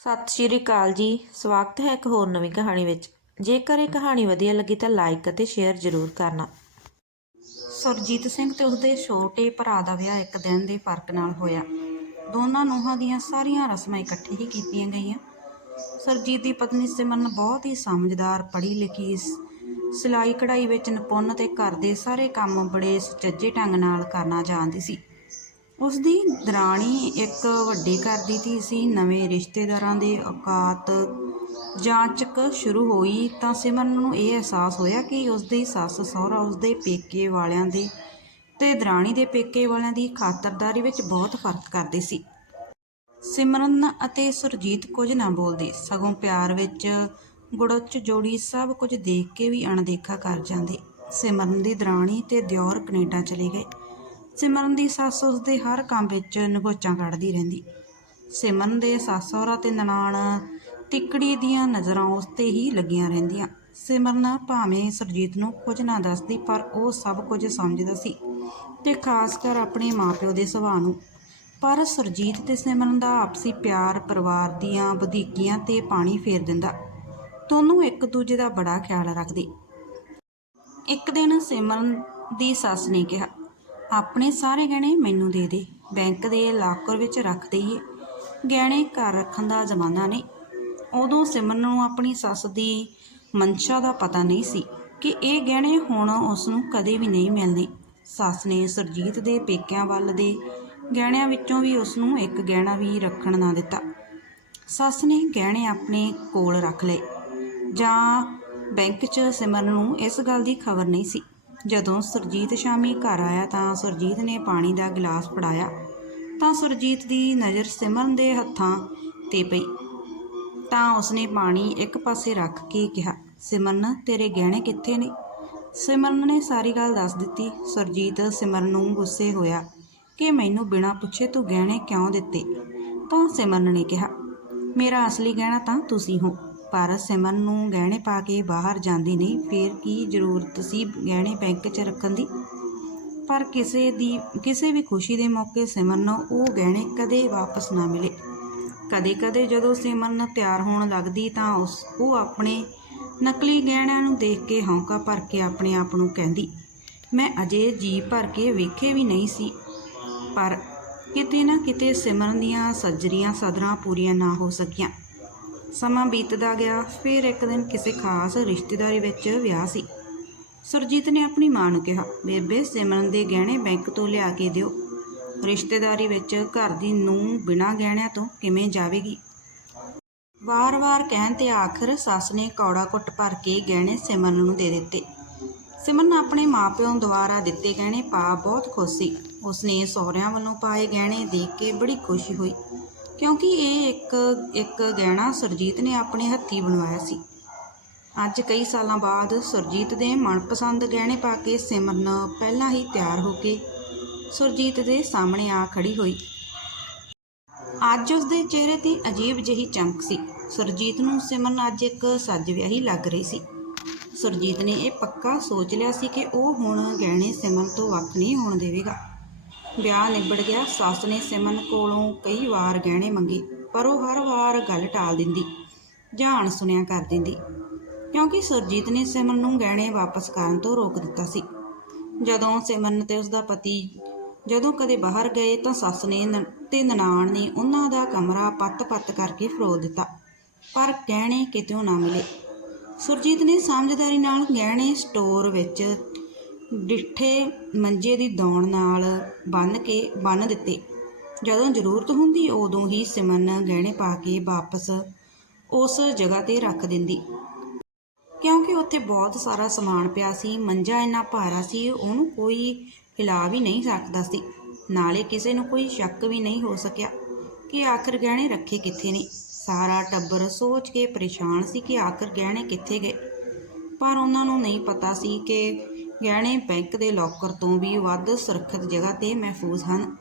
ਸਤਿ ਸ਼੍ਰੀ ਅਕਾਲ ਜੀ। ਸਵਾਗਤ ਹੈ ਇੱਕ ਹੋਰ ਨਵੀਂ ਕਹਾਣੀ ਵਿੱਚ। ਜੇਕਰ ਇਹ ਕਹਾਣੀ ਵਧੀਆ ਲੱਗੀ ਤਾਂ ਲਾਈਕ ਅਤੇ ਸ਼ੇਅਰ ਜ਼ਰੂਰ ਕਰਨਾ। ਸੁਰਜੀਤ ਸਿੰਘ ਤੇ ਉਸਦੇ ਛੋਟੇ ਭਰਾ ਦਾ ਵਿਆਹ ਇੱਕ ਦਿਨ ਦੇ ਫ਼ਰਕ ਨਾਲ ਹੋਇਆ। ਦੋਨਾਂ ਨੂੰਹਾਂ ਦੀਆਂ ਸਾਰੀਆਂ ਰਸਮਾਂ ਇਕੱਠੇ ਹੀ ਕੀਤੀਆਂ ਗਈਆਂ। ਸੁਰਜੀਤ ਦੀ ਪਤਨੀ ਸਿਮਰਨ ਬਹੁਤ ਹੀ ਸਮਝਦਾਰ ਪੜ੍ਹੀ ਲਿਖੀ ਸਿਲਾਈ ਕਢਾਈ ਵਿੱਚ ਨਿਪੁੰਨ ਤੇ ਘਰ ਦੇ ਸਾਰੇ ਕੰਮ ਬੜੇ ਸੁਚੱਜੇ ਢੰਗ ਨਾਲ ਕਰਨਾ ਜਾਣਦੀ ਸੀ। ਉਸ ਦੀ ਦਰਾਣੀ ਇੱਕ ਵੱਡੇ ਘਰ ਦੀ ਧੀ ਸੀ। ਨਵੇਂ ਰਿਸ਼ਤੇਦਾਰਾਂ ਦੇ ਔਕਾਤ ਜਾਂਚਕ ਸ਼ੁਰੂ ਹੋਈ ਤਾਂ ਸਿਮਰਨ ਨੂੰ ਇਹ ਅਹਿਸਾਸ ਹੋਇਆ ਕਿ ਉਸ ਦੀ ਸੱਸ ਸਹੁਰਾ ਉਸ ਦੇ ਪੇਕੇ ਵਾਲਿਆਂ ਦੇ ਤੇ ਦਰਾਣੀ ਦੇ ਪੇਕੇ ਵਾਲਿਆਂ ਦੀ ਖਾਤਰਦਾਰੀ ਵਿੱਚ ਬਹੁਤ ਫ਼ਰਕ ਕਰਦੇ ਸੀ। ਸਿਮਰਨ ਅਤੇ ਸੁਰਜੀਤ ਕੁਝ ਨਾ ਬੋਲਦੇ। ਸਗੋਂ ਪਿਆਰ ਵਿੱਚ ਗੁੜਚ ਜੋੜੀ ਸਭ ਕੁਝ ਦੇਖ ਕੇ ਵੀ ਅਣਦੇਖਾ ਕਰ ਜਾਂਦੇ। ਸਿਮਰਨ ਦੀ ਦਰਾਣੀ ਤੇ ਦਿਓਰ ਕੈਨੇਡਾ ਚਲੇ ਗਏ। ਸਿਮਰਨ ਦੀ ਸੱਸ ਉਸ ਦੇ ਹਰ ਕੰਮ ਵਿੱਚ ਨਗੋਚਾਂ ਕੱਢਦੀ ਰਹਿੰਦੀ। ਸਿਮਰਨ ਦੇ ਸੱਸ ਸਹੁਰਾ ਤੇ ਨਨਾਣ ਤਿੱਕੜੀ ਦੀਆਂ ਨਜ਼ਰਾਂ ਉਸ ਤੇ ਹੀ ਲੱਗੀਆਂ ਰਹਿੰਦੀਆਂ। ਸਿਮਰਨ ਭਾਵੇਂ ਸੁਰਜੀਤ ਨੂੰ ਕੁਝ ਨਾ ਦੱਸਦੀ, ਪਰ ਉਹ ਸਭ ਕੁਝ ਸਮਝਦਾ ਸੀ ਤੇ ਖਾਸ ਕਰ ਆਪਣੇ ਮਾਪਿਓ ਦੇ ਸੁਭਾਅ ਨੂੰ। ਪਰ ਸੁਰਜੀਤ ਤੇ ਸਿਮਰਨ ਦਾ ਆਪਸੀ ਪਿਆਰ, ਪਰਿਵਾਰ ਦੀਆਂ ਵਧੀਕੀਆਂ ਤੇ ਪਾਣੀ ਫੇਰ ਦਿੰਦਾ। ਦੋਨੋਂ ਇੱਕ ਦੂਜੇ ਦਾ ਬੜਾ ਖਿਆਲ ਰੱਖਦੇ। ਇੱਕ ਦਿਨ ਸਿਮਰਨ ਦੀ ਸੱਸ ਨੇ ਕਿਹਾ ਆਪਣੇ ਸਾਰੇ ਗਹਿਣੇ ਮੈਨੂੰ ਦੇ ਦੇ। ਬੈਂਕ ਦੇ ਲਾਕਰ ਵਿੱਚ ਰੱਖ ਦਈਏ। ਗਹਿਣੇ ਘਰ ਰੱਖਣ ਦਾ ਜ਼ਮਾਨਾ ਨਹੀਂ। ਉਦੋਂ ਸਿਮਰਨ ਨੂੰ ਆਪਣੀ ਸੱਸ ਦੀ ਮਨਸ਼ਾ ਦਾ ਪਤਾ ਨਹੀਂ ਸੀ ਕਿ ਇਹ ਗਹਿਣੇ ਹੁਣ ਉਸ ਨੂੰ ਕਦੇ ਵੀ ਨਹੀਂ ਮਿਲਣੇ ਸੱਸ ਨੇ ਸੁਰਜੀਤ ਦੇ ਪੇਕਿਆਂ ਵੱਲ ਦੇ ਗਹਿਣਿਆਂ ਵਿੱਚੋਂ ਵੀ ਉਸ ਨੂੰ ਇੱਕ ਗਹਿਣਾ ਵੀ ਰੱਖਣ ਨਾ ਦਿੱਤਾ। ਸੱਸ ਨੇ ਗਹਿਣੇ ਆਪਣੇ ਕੋਲ ਰੱਖ ਲਏ। ਜਾਂ ਬੈਂਕ 'ਚ ਸਿਮਰਨ ਨੂੰ ਇਸ ਗੱਲ ਦੀ ਖਬਰ ਨਹੀਂ ਸੀ। ਜਦੋਂ ਸੁਰਜੀਤ ਸ਼ਾਮੀ ਘਰ ਆਇਆ ਤਾਂ ਸੁਰਜੀਤ ਨੇ ਪਾਣੀ ਦਾ ਗਲਾਸ ਫੜਾਇਆ ਤਾਂ ਸੁਰਜੀਤ ਦੀ ਨਜ਼ਰ ਸਿਮਰਨ ਦੇ ਹੱਥਾਂ ਤੇ ਪਈ। ਤਾਂ ਉਸਨੇ ਪਾਣੀ ਇੱਕ ਪਾਸੇ ਰੱਖ ਕੇ ਕਿਹਾ, ਸਿਮਰਨ, ਤੇਰੇ ਗਹਿਣੇ ਕਿੱਥੇ ਨੇ? ਸਿਮਰਨ ਨੇ ਸਾਰੀ ਗੱਲ ਦੱਸ ਦਿੱਤੀ। ਸੁਰਜੀਤ ਸਿਮਰਨ ਨੂੰ ਗੁੱਸੇ ਹੋਇਆ ਕਿ ਮੈਨੂੰ ਬਿਨਾਂ ਪੁੱਛੇ ਤੂੰ ਗਹਿਣੇ ਕਿਉਂ ਦਿੱਤੇ? ਤਾਂ ਸਿਮਰਨ ਨੇ ਕਿਹਾ, ਮੇਰਾ ਅਸਲੀ ਗਹਿਣਾ ਤਾਂ ਤੁਸੀਂ ਹੋ। ਪਰ ਸਿਮਰਨ ਨੂੰ ਗਹਿਣੇ ਪਾ ਕੇ ਬਾਹਰ ਜਾਂਦੀ ਨਹੀਂ, ਫੇਰ ਕੀ ਜ਼ਰੂਰਤ ਸੀ ਗਹਿਣੇ ਬੈਂਕ 'ਚ ਰੱਖਣ ਦੀ? ਪਰ ਕਿਸੇ ਦੀ, ਕਿਸੇ ਵੀ ਖੁਸ਼ੀ ਦੇ ਮੌਕੇ ਸਿਮਰਨ ਨੂੰ ਉਹ ਗਹਿਣੇ ਕਦੇ ਵਾਪਸ ਨਾ ਮਿਲੇ। ਕਦੇ-ਕਦੇ ਜਦੋਂ ਸਿਮਰਨ ਤਿਆਰ ਹੋਣ ਲੱਗਦੀ ਤਾਂ ਉਸ, ਉਹ ਆਪਣੇ ਨਕਲੀ ਗਹਿਣਿਆਂ ਨੂੰ ਦੇਖ ਕੇ ਹੌਂਕਾ ਭਰ ਕੇ ਆਪਣੇ ਆਪ ਨੂੰ ਕਹਿੰਦੀ, ਮੈਂ ਅਜੇ ਜੀ ਭਰ ਕੇ ਵੇਖੇ ਵੀ ਨਹੀਂ ਸੀ। ਪਰ ਕਿਤੇ ਨਾ ਕਿਤੇ ਸਿਮਰਨ ਦੀਆਂ ਸੱਜਰੀਆਂ ਸਦਰਾਂ ਪੂਰੀਆਂ ਨਾ ਹੋ ਸਕੀਆਂ। ਸਮਾਂ ਬੀਤਦਾ ਗਿਆ, ਫਿਰ ਇੱਕ ਦਿਨ ਕਿਸੇ ਖਾਸ ਰਿਸ਼ਤੇਦਾਰੀ ਵਿੱਚ ਵਿਆਹ ਸੀ। ਸੁਰਜੀਤ ਨੇ ਆਪਣੀ ਮਾਂ ਨੂੰ ਕਿਹਾ, ਬੇਬੇ, ਸਿਮਰਨ ਦੇ ਗਹਿਣੇ ਬੈਂਕ ਤੋਂ ਲਿਆ ਕੇ ਦਿਓ। ਰਿਸ਼ਤੇਦਾਰੀ ਵਿੱਚ ਘਰ ਦੀ ਨੂੰ ਬਿਨਾਂ ਗਹਿਣਿਆਂ ਤੋਂ ਕਿਵੇਂ ਜਾਵੇਗੀ? ਵਾਰ-ਵਾਰ ਕਹਿਣ ਤੇ ਆਖਰ ਸੱਸ ਨੇ ਕੌੜਾ ਕੁੱਟ ਭਰ ਕੇ ਗਹਿਣੇ ਸਿਮਰਨ ਨੂੰ ਦੇ ਦਿੱਤੇ। ਸਿਮਰਨ ਆਪਣੇ ਮਾਪਿਆਂ ਦੁਆਰਾ ਦਿੱਤੇ ਗਹਿਣੇ ਪਾ ਬਹੁਤ ਖੁਸ਼ ਸੀ। ਉਸਨੇ ਸਹੁਰਿਆਂ ਵੱਲੋਂ ਪਾਏ ਗਹਿਣੇ ਦੇਖ ਕੇ ਬੜੀ ਖੁਸ਼ੀ ਹੋਈ। ਕਿਉਂਕਿ ਇਹ ਇੱਕ ਇੱਕ ਗਹਿਣਾ ਸੁਰਜੀਤ ਨੇ ਆਪਣੇ ਹੱਥੀਂ ਬਣਵਾਇਆ ਸੀ। ਅੱਜ ਕਈ ਸਾਲਾਂ ਬਾਅਦ ਸੁਰਜੀਤ ਦੇ ਮਨਪਸੰਦ ਗਹਿਣੇ ਪਾ ਕੇ ਸਿਮਰਨ ਪਹਿਲਾਂ ਹੀ ਤਿਆਰ ਹੋ ਕੇ ਸੁਰਜੀਤ ਦੇ ਸਾਹਮਣੇ ਆ ਖੜੀ ਹੋਈ। ਅੱਜ ਉਸ ਦੇ ਚਿਹਰੇ ਤੇ ਅਜੀਬ ਜਿਹੀ ਚਮਕ ਸੀ। ਸੁਰਜੀਤ ਨੂੰ ਸਿਮਰਨ ਅੱਜ ਇੱਕ ਸੱਜ ਵਿਆਹੀ ਲੱਗ ਰਹੀ ਸੀ। ਸੁਰਜੀਤ ਨੇ ਇਹ ਪੱਕਾ ਸੋਚ ਲਿਆ ਸੀ ਕਿ ਉਹ ਹੁਣ ਗਹਿਣੇ ਸਿਮਰਨ ਤੋਂ ਵੱਖ ਨਹੀਂ ਹੋਣ ਦੇਵੇਗਾ। ਵਿਆਹ ਨਿਬੜ ਗਿਆ। ਸੱਸ ਨੇ ਸਿਮਨ ਕੋਲੋਂ ਕਈ ਵਾਰ ਗਹਿਣੇ ਮੰਗੇ, ਪਰ ਉਹ ਹਰ ਵਾਰ ਗੱਲ ਟਾਲ ਦਿੰਦੀ ਜਾਂ ਅਣਸੁਣਿਆ ਕਰ ਦਿੰਦੀ। ਕਿਉਂਕਿ ਸੁਰਜੀਤ ਨੇ ਸਿਮਨ ਨੂੰ ਗਹਿਣੇ ਵਾਪਸ ਕਰਨ ਤੋਂ ਰੋਕ ਦਿੱਤਾ ਸੀ। ਜਦੋਂ ਸਿਮਰਨ ਤੇ ਉਸਦਾ ਪਤੀ ਜਦੋਂ ਕਦੇ ਬਾਹਰ ਗਏ ਤਾਂ ਸੱਸ ਨੇ ਨ- ਤੇ ਨਨਾਣ ਨੇ ਉਹਨਾਂ ਦਾ ਕਮਰਾ ਪੱਤ-ਪੱਤ ਕਰਕੇ ਫਰੋਲ ਦਿੱਤਾ, ਪਰ ਗਹਿਣੇ ਕਿਤੇੋਂ ਨਾ ਮਿਲੇ। ਸੁਰਜੀਤ ਨੇ ਸਮਝਦਾਰੀ ਨਾਲ ਗਹਿਣੇ ਸਟੋਰ ਵਿੱਚ ਡਿੱਠੇ ਮੰਜੇ ਦੀ ਦੌਣ ਨਾਲ ਬੰਨ ਕੇ ਬੰਨ ਦਿੱਤੇ। ਜਦੋਂ ਜ਼ਰੂਰਤ ਹੁੰਦੀ, ਉਦੋਂ ਹੀ ਸਿਮਰਨ ਗਹਿਣੇ ਪਾ ਕੇ ਵਾਪਸ ਉਸ ਜਗ੍ਹਾ ਤੇ ਰੱਖ ਦਿੰਦੀ। ਕਿਉਂਕਿ ਉੱਥੇ ਬਹੁਤ ਸਾਰਾ ਸਮਾਨ ਪਿਆ ਸੀ, ਮੰਜਾ ਇੰਨਾ ਭਾਰਾ ਸੀ, ਉਹਨੂੰ ਕੋਈ ਹਿਲਾ ਵੀ ਨਹੀਂ ਸਕਦਾ ਸੀ। ਨਾਲੇ ਕਿਸੇ ਨੂੰ ਕੋਈ ਸ਼ੱਕ ਵੀ ਨਹੀਂ ਹੋ ਸਕਿਆ ਕਿ ਆਖਰ ਗਹਿਣੇ ਰੱਖੇ ਕਿੱਥੇ ਨੇ। ਸਾਰਾ ਟੱਬਰ ਸੋਚ ਕੇ ਪਰੇਸ਼ਾਨ ਸੀ ਕਿ ਆਖਰ ਗਹਿਣੇ ਕਿੱਥੇ ਗਏ। ਪਰ ਉਹਨਾਂ ਨੂੰ ਨਹੀਂ ਪਤਾ ਸੀ ਕਿ ਗਹਿਣੇ ਬੈਂਕ ਦੇ ਲੌਕਰ ਤੋਂ ਵੀ ਵੱਧ ਸੁਰੱਖਿਅਤ ਜਗ੍ਹਾ ਤੇ ਮਹਿਫੂਜ਼ ਹਨ।